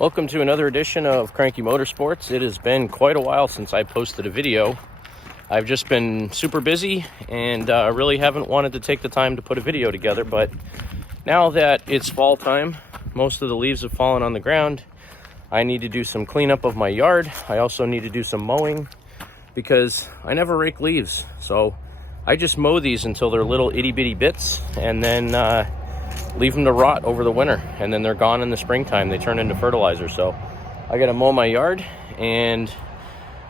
Welcome to another edition of Cranky Motorsports. It has been quite a while since I posted a video. I've just been super busy and really haven't wanted to take the time to put a video together, but now that it's fall time, most of the leaves have fallen on the ground. I need to do some cleanup of my yard. I also need to do some mowing because I never rake leaves. So I just mow these until they're little itty bitty bits and then leave them to rot over the winter, and then they're gone in the springtime. They turn into fertilizer. So I gotta mow my yard, and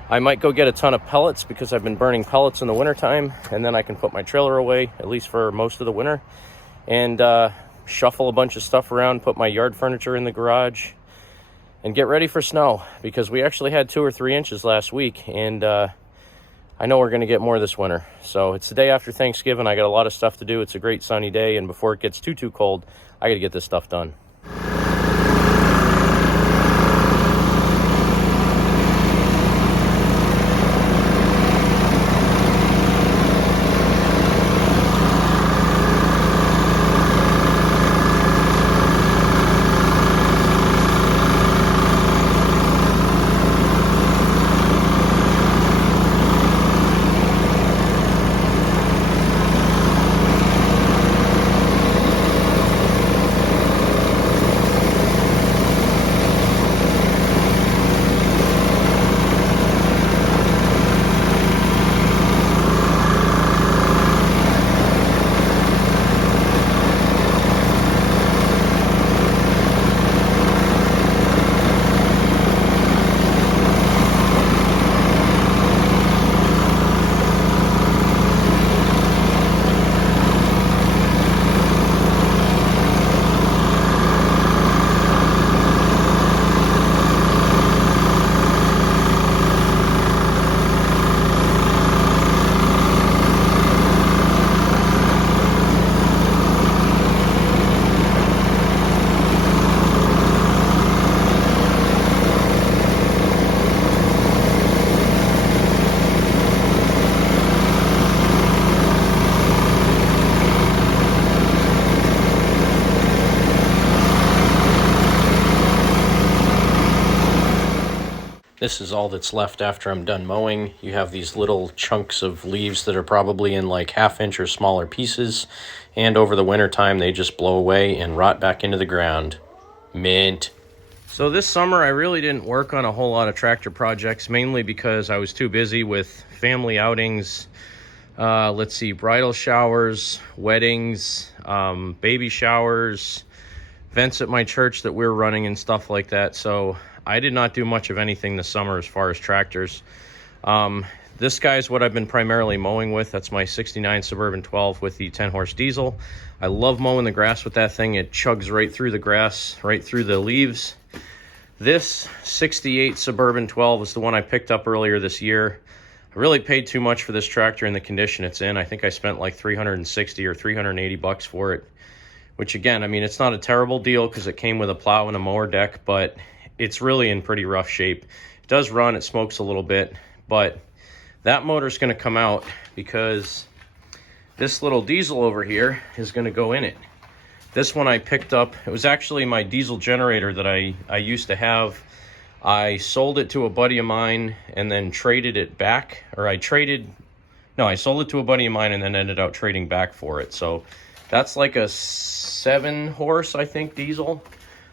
I might go get a ton of pellets because I've been burning pellets in the wintertime, and then I can put my trailer away, at least for most of the winter, and shuffle a bunch of stuff around, put my yard furniture in the garage, and get ready for snow, because we actually had 2 or 3 inches last week, and I know we're going to get more this winter. So it's the day after Thanksgiving. I got a lot of stuff to do. It's a great sunny day, and before it gets too cold, I got to get this stuff done. This is all that's left after I'm done mowing. You have these little chunks of leaves that are probably in like 1/2 inch or smaller pieces, and over the winter time they just blow away and rot back into the ground. Mint. So this summer I really didn't work on a whole lot of tractor projects, mainly because I was too busy with family outings, bridal showers, weddings, baby showers, events at my church that we're running and stuff like that. So I did not do much of anything this summer as far as tractors. This guy's what I've been primarily mowing with. That's my 69 Suburban 12 with the 10-horse diesel. I love mowing the grass with that thing. It chugs right through the grass, right through the leaves. This 68 Suburban 12 is the one I picked up earlier this year. I really paid too much for this tractor in the condition it's in. I think I spent like $360 or $380 for it, which again, I mean, it's not a terrible deal because it came with a plow and a mower deck, but it's really in pretty rough shape. It does run, it smokes a little bit, but that motor's gonna come out because this little diesel over here is gonna go in it. This one I picked up, it was actually my diesel generator that I used to have. I sold it to a buddy of mine and then traded it back, or I sold it to a buddy of mine and then ended up trading back for it. So that's like a 7-horse, I think, diesel.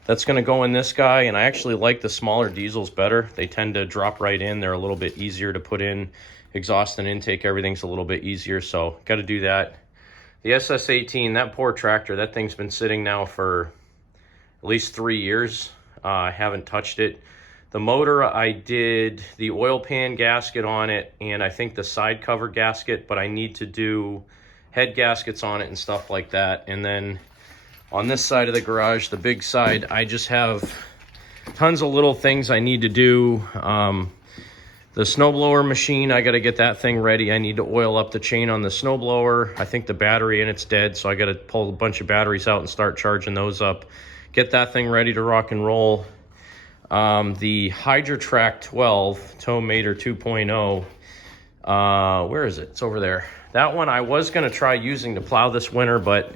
That's going to go in this guy, and I actually like the smaller diesels better. They tend to drop right in. They're a little bit easier to put in. Exhaust and intake, everything's a little bit easier, so got to do that. The SS18, that poor tractor, that thing's been sitting now for at least 3 years. I haven't touched it. The motor, I did the oil pan gasket on it, and I think the side cover gasket, but I need to do head gaskets on it and stuff like that. And then on this side of the garage, the big side, I just have tons of little things I need to do. The snowblower machine, I got to get that thing ready. I need to oil up the chain on the snowblower. I think the battery in it's dead, so I got to pull a bunch of batteries out and start charging those up. Get that thing ready to rock and roll. The Hydra-Track 12 Tow Mater 2.0, where is it? It's over there. That one I was going to try using to plow this winter, but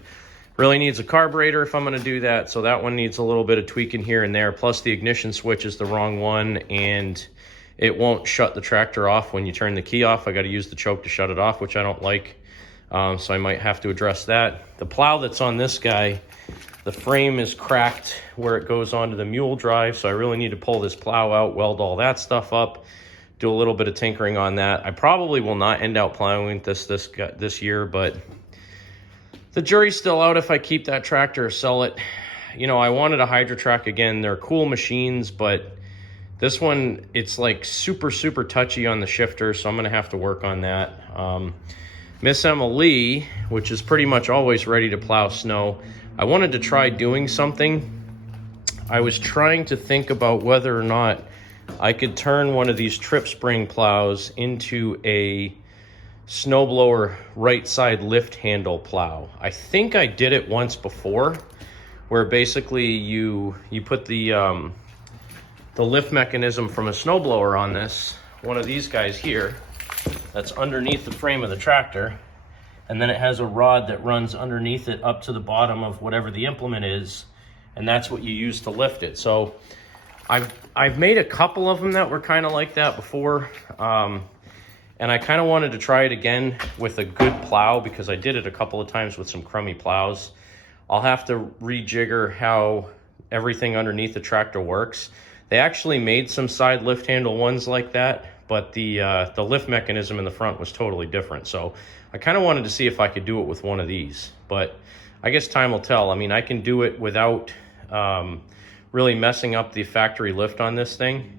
Really needs a carburetor if I'm going to do that, so that one needs a little bit of tweaking here and there. Plus the ignition switch is the wrong one, and it won't shut the tractor off when you turn the key off. I got to use the choke to shut it off, which I don't like, so I might have to address that. The plow that's on this guy, the frame is cracked where it goes onto the mule drive, so I really need to pull this plow out, weld all that stuff up, do a little bit of tinkering on that. I probably will not end out plowing this year, but the jury's still out if I keep that tractor or sell it. You know, I wanted a Hydra-Track again. They're cool machines, but this one, it's like super, super touchy on the shifter, so I'm going to have to work on that. Miss Emma Lee, which is pretty much always ready to plow snow, I wanted to try doing something. I was trying to think about whether or not I could turn one of these trip spring plows into a snowblower right side lift handle plow. I think I did it once before, where basically you put the lift mechanism from a snowblower on this, one of these guys here, that's underneath the frame of the tractor, and then it has a rod that runs underneath it up to the bottom of whatever the implement is, and that's what you use to lift it. So I've made a couple of them that were kind of like that before, and I kind of wanted to try it again with a good plow because I did it a couple of times with some crummy plows. I'll have to rejigger how everything underneath the tractor works. They actually made some side lift handle ones like that, but the lift mechanism in the front was totally different. So I kind of wanted to see if I could do it with one of these, but I guess time will tell. I mean, I can do it without really messing up the factory lift on this thing,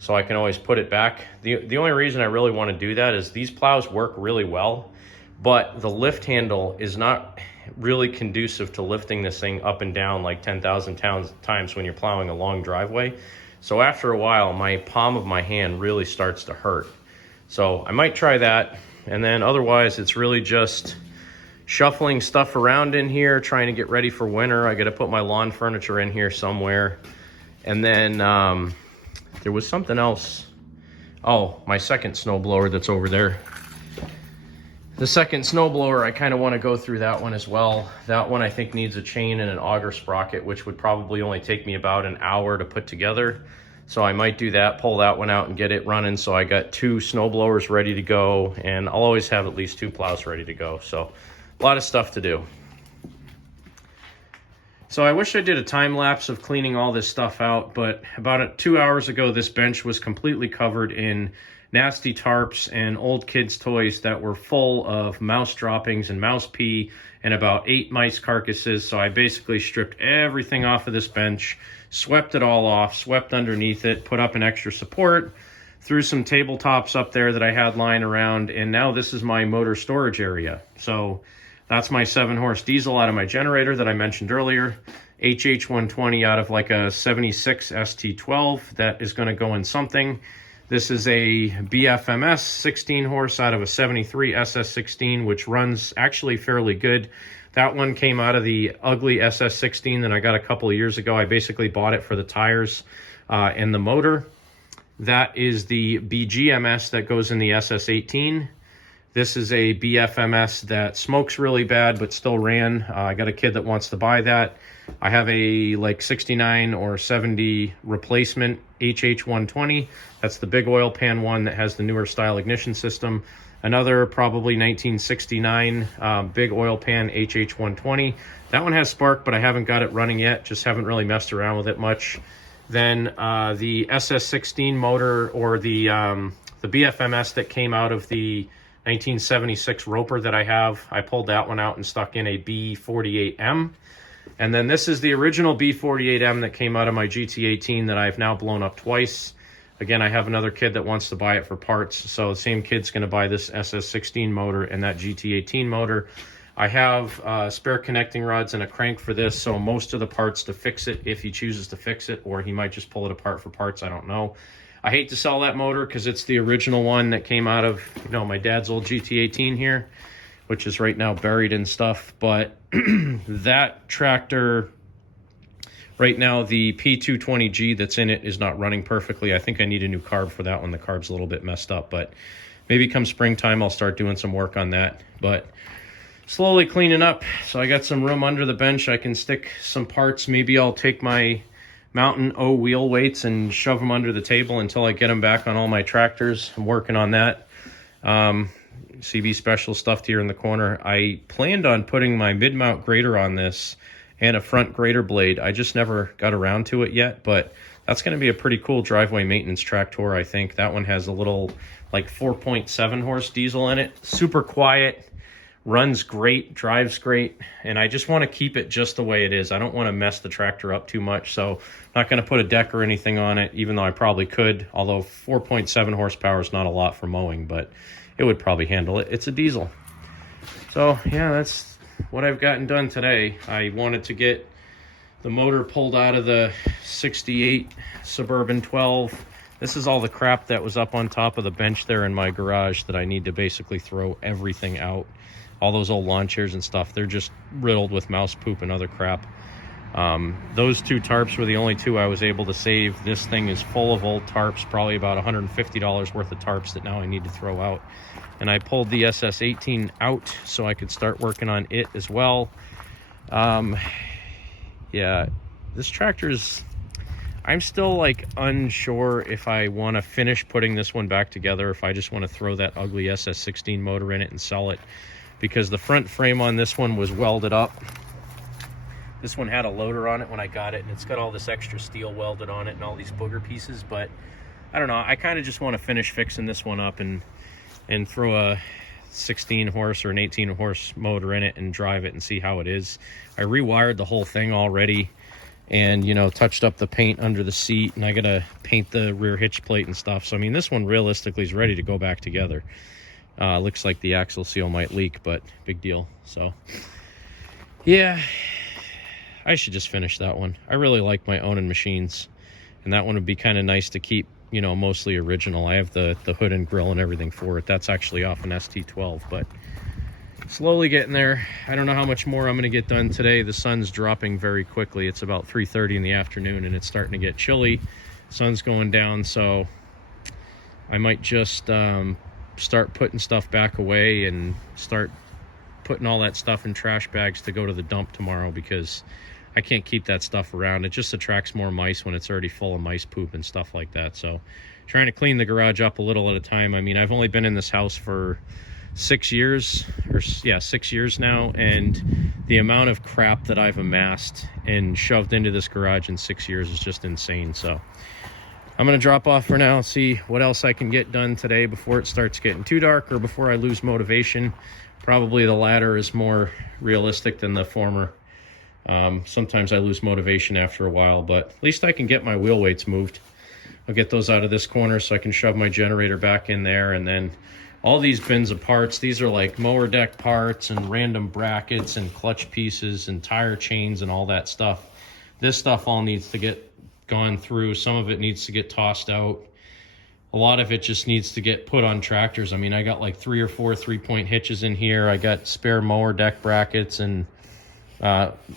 so I can always put it back. The only reason I really want to do that is these plows work really well, but the lift handle is not really conducive to lifting this thing up and down like 10,000 times when you're plowing a long driveway. So after a while, my palm of my hand really starts to hurt. So I might try that, and then otherwise it's really just shuffling stuff around in here, trying to get ready for winter. I got to put my lawn furniture in here somewhere. And then there was something else. Oh, my second snowblower that's over there. The second snowblower, I kind of want to go through that one as well. That one I think needs a chain and an auger sprocket, which would probably only take me about an hour to put together. So I might do that, pull that one out and get it running. So I got 2 snowblowers ready to go, and I'll always have at least 2 plows ready to go. So a lot of stuff to do. So I wish I did a time lapse of cleaning all this stuff out, but about 2 hours ago, this bench was completely covered in nasty tarps and old kids' toys that were full of mouse droppings and mouse pee and about 8 mice carcasses. So I basically stripped everything off of this bench, swept it all off, swept underneath it, put up an extra support, threw some tabletops up there that I had lying around, and now this is my motor storage area. So that's my 7-horse diesel out of my generator that I mentioned earlier. HH120 out of like a 76 ST12 that is going to go in something. This is a BFMS 16-horse out of a 73 SS16, which runs actually fairly good. That one came out of the ugly SS16 that I got a couple of years ago. I basically bought it for the tires and the motor. That is the BGMS that goes in the SS18. This is a BFMS that smokes really bad but still ran. I got a kid that wants to buy that. I have a like 69 or 70 replacement HH120. That's the big oil pan one that has the newer style ignition system. Another probably 1969 big oil pan HH120. That one has spark, but I haven't got it running yet. Just haven't really messed around with it much. Then the SS16 motor, or the BFMS that came out of the 1976 Roper that I have, I pulled that one out and stuck in a B48M. And then this is the original B48M that came out of my GT18 that I've now blown up twice. Again, I have another kid that wants to buy it for parts, so the same kid's going to buy this SS16 motor and that GT18 motor. I have spare connecting rods and a crank for this, so most of the parts to fix it if he chooses to fix it, or he might just pull it apart for parts, I don't know. I hate to sell that motor because it's the original one that came out of, you know, my dad's old GT18 here, which is right now buried in stuff. But that tractor, right now, the P220G that's in it is not running perfectly. I think I need a new carb for that one. The carb's a little bit messed up, but maybe come springtime I'll start doing some work on that. But slowly cleaning up. So I got some room under the bench. I can stick some parts. Maybe I'll take my Mountain O wheel weights and shove them under the table until I get them back on all my tractors. I'm working on that. CB Special stuffed here in the corner. I planned on putting my mid-mount grader on this and a front grader blade. I just never got around to it yet, but that's going to be a pretty cool driveway maintenance tractor, I think. That one has a little like 4.7 horse diesel in it. Super quiet, runs great, drives great, and I just want to keep it just the way it is. I don't want to mess the tractor up too much, so I'm not going to put a deck or anything on it, even though I probably could, although 4.7 horsepower is not a lot for mowing, but it would probably handle it. It's a diesel. So yeah, that's what I've gotten done today. I wanted to get the motor pulled out of the 68 Suburban 12. This is all the crap that was up on top of the bench there in my garage that I need to basically throw everything out. All those old lawn chairs and stuff, they're just riddled with mouse poop and other crap. Those two tarps were the only two I was able to save. This thing is full of old tarps, probably about $150 worth of tarps that now I need to throw out. And I pulled the SS18 out so I could start working on it as well. Yeah, this tractor's, I'm still like unsure if I want to finish putting this one back together, if I just want to throw that ugly SS16 motor in it and sell it, because the front frame on this one was welded up. This one had a loader on it when I got it, and it's got all this extra steel welded on it and all these booger pieces, but I don't know, I kind of just want to finish fixing this one up and throw a 16 horse or an 18 horse motor in it and drive it and see how it is. I rewired the whole thing already and, you know, touched up the paint under the seat, and I gotta paint the rear hitch plate and stuff. So I mean, this one realistically is ready to go back together. Looks like the axle seal might leak, but big deal. So yeah, I should just finish that one. I really like my Onan machines, and that one would be kind of nice to keep, you know, mostly original. I have the hood and grill and everything for it. That's actually off an ST12, but slowly getting there. I don't know how much more I'm going to get done today. The sun's dropping very quickly. It's about 3:30 in the afternoon, and it's starting to get chilly. Sun's going down, so I might just start putting stuff back away and start putting all that stuff in trash bags to go to the dump tomorrow, because I can't keep that stuff around. It just attracts more mice when it's already full of mice poop and stuff like that. So trying to clean the garage up a little at a time. I mean, I've only been in this house for 6 years, or yeah, 6 years now, and the amount of crap that I've amassed and shoved into this garage in 6 years is just insane. So I'm gonna drop off for now, see what else I can get done today before it starts getting too dark or before I lose motivation. Probably the latter is more realistic than the former. Sometimes I lose motivation after a while, but at least I can get my wheel weights moved. I'll get those out of this corner so I can shove my generator back in there, and then all these bins of parts, these are like mower deck parts and random brackets and clutch pieces and tire chains and all that stuff. This stuff all needs to get gone through. Some of it needs to get tossed out. A lot of it just needs to get put on tractors. I mean, I got like 3 or 4 3-point hitches in here. I got spare mower deck brackets and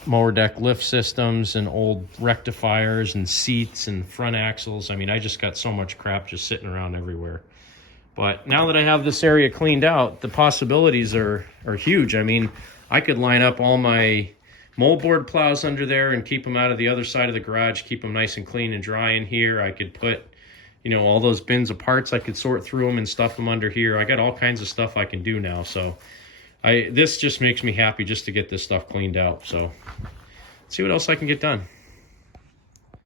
mower deck lift systems and old rectifiers and seats and front axles. I mean, I just got so much crap just sitting around everywhere. But now that I have this area cleaned out, the possibilities are huge. I mean, I could line up all my moldboard plows under there and keep them out of the other side of the garage, keep them nice and clean and dry in here. I could put, you know, all those bins of parts, I could sort through them and stuff them under here. I got all kinds of stuff I can do now. So this just makes me happy just to get this stuff cleaned out. So let's see what else I can get done.